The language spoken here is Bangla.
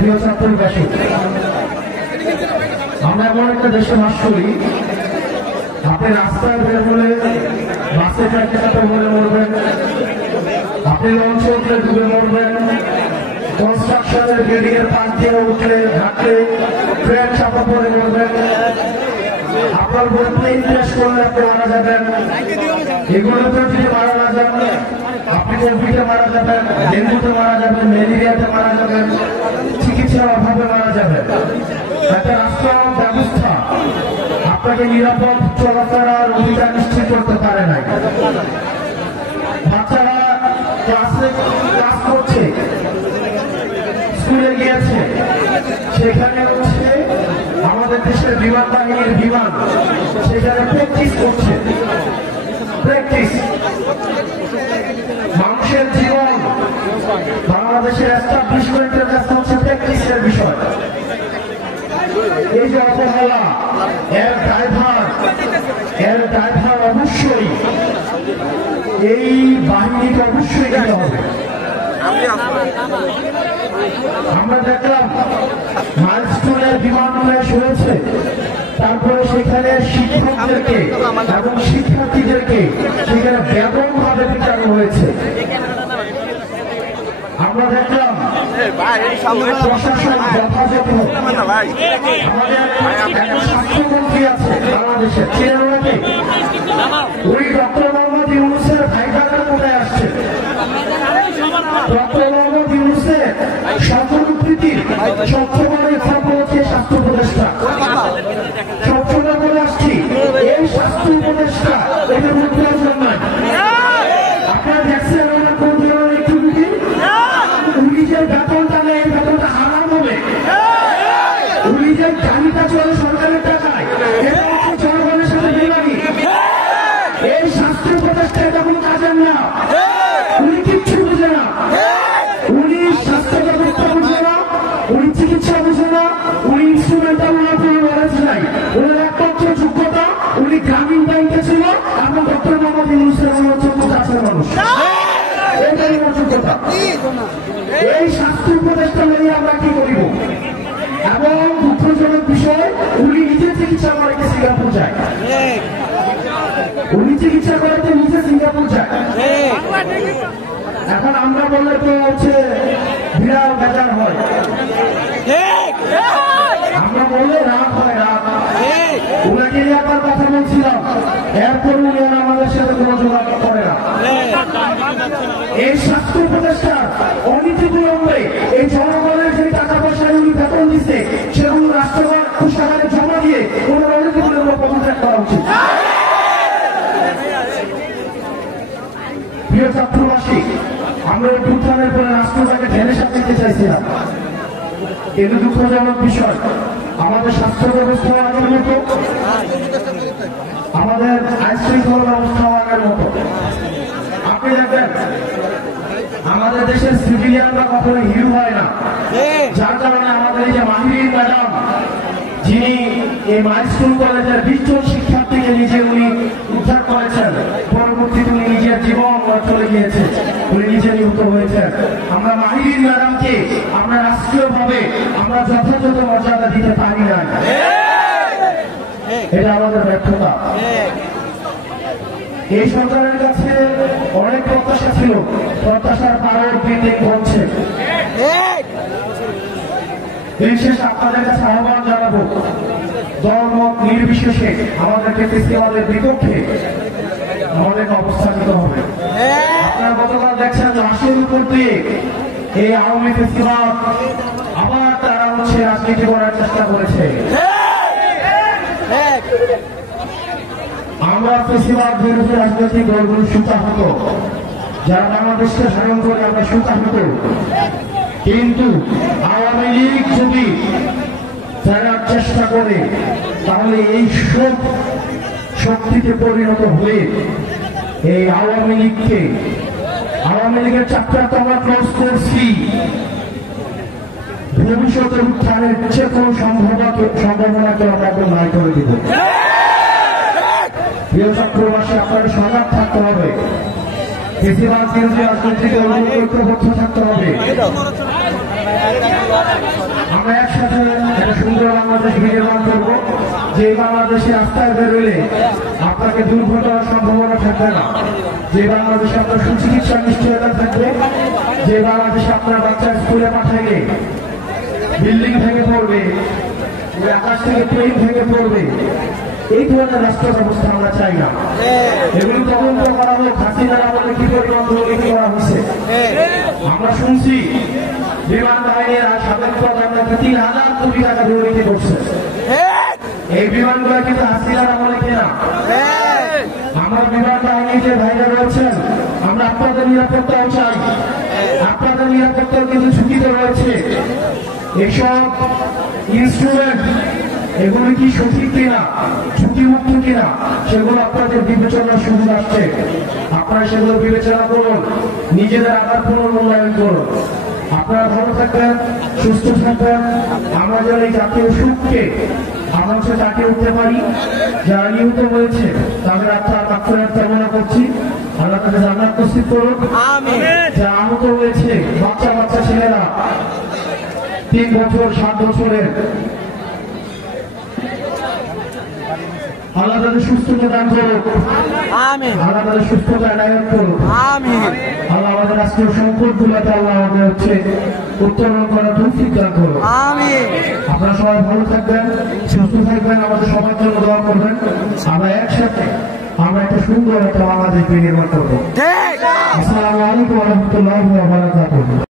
প্রিয় ছাত্রবাসী, আমরা এমন একটা দেশে বাস করি, আপনি রাস্তায় বের হলে বাসে চারটে হলে মরবেন, আপনি লঞ্চে উঠলে ডুবে মরবেন, কনস্ট্রাকশনের বিল্ডিং এর পাশ দিয়ে উঠলে হাঁটলে ট্রেন চাপা পড়ে মরবেন, আপনার বই প্লেন ক্র্যাশ করলে আপনি মারা যাবেন। এগুলোতে যদি মারা না যান, আপনি কোভিডে মারা যাবেন, ডেঙ্গুতে মারা যাবেন, ম্যালেরিয়াতে মারা যাবেন, চিকিৎসার অভাবে মারা যাবেন। একটা রাষ্ট্র ব্যবস্থা আপনাকে নিরাপদ চলাফেরার অধিকার নিশ্চিত করতে পারে নাই। বাচ্চারা ক্লাস করছে, স্কুলে গিয়েছে, সেখানে হচ্ছে আমাদের দেশের বিমান বাহিনীর বিমান সেখানে প্র্যাকটিস করছে। প্র্যাকটিস মানুষের জীবন, বাংলাদেশের এস্টাবলিশমেন্টের কাছে হচ্ছে প্র্যাকটিসের বিষয়। এই যে অবহেলা, এর ড্রাইভার অবশ্যই এই বাহিনীকে অবশ্যই দিতে হবে। আমরা দেখলাম মাইলস্টোনের বিমান ক্র্যাশ হয়েছে, তারপরে সেখানে শিক্ষকদেরকে এবং শিক্ষার্থীদেরকে সেখানে ব্যাপকভাবে পিটানো হয়েছে। আমরা দেখলাম প্রশাসন যথাযথ, আমাদের স্বাস্থ্যমন্ত্রী আছে বাংলাদেশের, চিনেন নাকি? ওই ডক্টর মোহাম্মদ ইউনূসের ভাইটাদের কোথায় আসছে? ডক্টর মোহাম্মদ ইউনূসের স্বাস্থ্যপ্রীতির সবচেয়ে এক্সাম্পল হচ্ছে স্বাস্থ্য উপদেষ্টা। সবসময় বলে আসছি, এই স্বাস্থ্য উপদেষ্টা এটা মুদ্রার জন্য আপনারা দেখছেন আমার কোন ধরনের একটু উনি যে বেতনটা নেই, বেতনটা হারাম হবে। উনি যে গাড়িটা চলে সরকারের টাকায়, এটা হচ্ছে জনগণের সাথে বেমানি। এই স্বাস্থ্য উপদেষ্টা এটা কোনো কাজের না, উনি কিচ্ছু বুঝে না, উনি স্বাস্থ্য ব্যবস্থা বুঝে না, উনি চিকিৎসা বুঝে না, উনি ইনস্ট্রুমেন্টাল নলেজ নাই। ওনার একমাত্র যোগ্যতা উনি গ্রামীণ ব্যাংকে ছিল এবং ডক্টর মোহাম্মদ ইউনূসের যোগ্যতা আছে মানুষ, এটাই ওনার যোগ্যতা। এই স্বাস্থ্য উপদেষ্টা নিয়ে আমরা কি করিব? এবং দুঃখজনক বিষয়, উনি নিজে চিকিৎসা করাইতে সিঙ্গাপুর যায়, উনি চিকিৎসা করাইতে নিজে সিঙ্গাপুর যায়। এখন আমরা বললে তো হচ্ছে বিরাট বেজার হয়, আমরা বললে রাগ হয়, রাগ। ওনাকে নিয়ে একবার কথা বলছিলাম, এরপর উনি আমাদের সাথে কোনো যোগাযোগ করে না। এই স্বাস্থ্য উপদেষ্টা অনীতিবিলম্বে এই জনগণের যে টাকা পয়সা উনি বেতন দিচ্ছে সেগুলো রাষ্ট্রপতি কোষাগারে জমা দিয়ে ওনার অনীতিবিলম্বে পদত্যাগ করা উচিত। প্রিয় ছাত্রবাসী, আমরা এই উত্থানের পরে রাষ্ট্রটাকে ঢেলে সাজাতে চাইছিলাম, কিন্তু দুঃখজনক বিষয় আমাদের স্বাস্থ্য ব্যবস্থা আগের মতো, আমাদের আইন শৃঙ্খলা ব্যবস্থা আগের মতো। আপনি দেখবেন আমাদের দেশের সিভিলিয়ানরা কখনো হিরো হয় না, যার কারণে আমাদের এই যে মাহির ম্যাডাম, যিনি এই মাইলস্টোন কলেজের 20 জন শিক্ষার্থীকে নিজে উনি উদ্ধার করেছেন, পরবর্তীতে উনি নিজের জীবন চলে গিয়েছে, উনি নিজে নিহত হয়েছেন। আমরা মাহির ম্যাডামকে আমরা রাষ্ট্রীয়ভাবে আমরা যথাযথ মর্যাদা দিতে পারি না, এটা আমাদের ব্যর্থতা। এই সরকারের কাছে অনেক প্রত্যাশা ছিল, প্রত্যাশার পারদ বিল্ডিং বলছে। বিশেষ আপনাদের কাছে আহ্বান জানাবো, দলমত নির্বিশেষে আমাদেরকে ফেস্টিভালের বিপক্ষে আমাদেরকে অবস্থান নিতে হবে। আপনারা গতকাল দেখছেন লাশের উপর দিয়ে এই আওয়ামী ফেস্টিভাল আবার তারা হচ্ছে রাজনীতি করার চেষ্টা করেছে। আমরা ফেস্টিভাল বিরোধী রাজনৈতিক দলগুলো সুতা হতো, যারা বাংলাদেশকে স্মরণ করে আমরা সুতা হতো, কিন্তু আওয়ামী লীগ যদি ফেরার চেষ্টা করে তাহলে এই সব শক্তিতে পরিণত হয়ে এই আওয়ামী লীগের চ্যাপ্টার তো আমরা ক্লোজ করছি, ভবিষ্যতে উত্থানের যে কোনো সম্ভাবনাকে আমরা এখন নাই করে দিব। প্রিয় ছাত্রবাসী, আপনাদের সজাগ থাকতে হবে, বেশিরভাগ বিরোধী রাজনৈতিক ঐক্যবদ্ধ থাকতে হবে। আমরা একসাথে একটা সুন্দর বাংলাদেশ নির্মাণ করবো, যে বাংলাদেশে রাস্তায় বেরোলে আপনাকে দুর্ঘটনার সম্ভাবনা থাকবে না, যে বাংলাদেশে আপনার সুচিকিৎসার নিশ্চয়তা থাকবে, যে বাংলাদেশে আপনার বাচ্চা স্কুলে পাঠাইলে বিল্ডিং ভেঙে পড়বে, ওই আকাশ থেকে প্লেন ভেঙে পড়বে, এই ধরনের রাষ্ট্র ব্যবস্থা আমরা চাই না। এগুলি তদন্ত করা হোক, হাসিনার আমলে কি পরিমাণ দুর্নীতি করা হয়েছে। আমরা শুনছি বিমান বাহিনীর সাবেক প্রধানমন্ত্রী ৩,০০০ কোটি টাকা দুর্নীতি করছে। এই বিমানগুলো কিন্তু হাসিনার আমলে কেনা। আমার বিমান বাহিনীতে ভাইরা রয়েছেন, আমরা আপনাদের নিরাপত্তাও চাই, আপনাদের নিরাপত্তার কিন্তু ঝুঁকিতে রয়েছে। এসব ইনস্ট্রুমেন্ট এগুলো কি সঠিক কিনা, ঝুঁকিমুক্ত কিনা, সেগুলো আপনাদের বিবেচনার সুযোগ আসছে। আপনারা সেগুলো বিবেচনা করুন, নিজেদের আবার পুনর্মূল্যায়ন করুন। আপনারা ভালো থাকবেন, সুস্থ থাকবেন। আমরা যেন এই জাতীয় সুখকে আমরা হচ্ছে জাতীয় উঠতে পারি। যারা নিহত হয়েছে তাদের আত্মার মাগফিরাত কামনা করছি, আল্লাহ তাদের জান্নাত নসিব করুন। যারা আহত হয়েছে বাচ্চা বাচ্চা ছেলেরা 3 বছর 7 বছরের, আল্লাহ তাদের সুস্থতা দান করুক, আল্লাহ তাদের সুস্থতা এনায়েত করুক। আল্লাহ আমাদের আজকের সংকট গুলোতে আল্লাহ আমাদের হচ্ছে উত্তরণ করার তৌফিক দান করুন। আপনারা সবাই ভালো থাকবেন, সুস্থ থাকবেন, আমাদের সবার জন্য দোয়া করবেন। আমরা একসাথে আমরা একটা সুন্দর একটা বাংলাদেশ নির্মাণ করবো। আসসালামু আলাইকুম ওয়া রাহমাতুল্লাহি ওয়া বারাকাতুহু।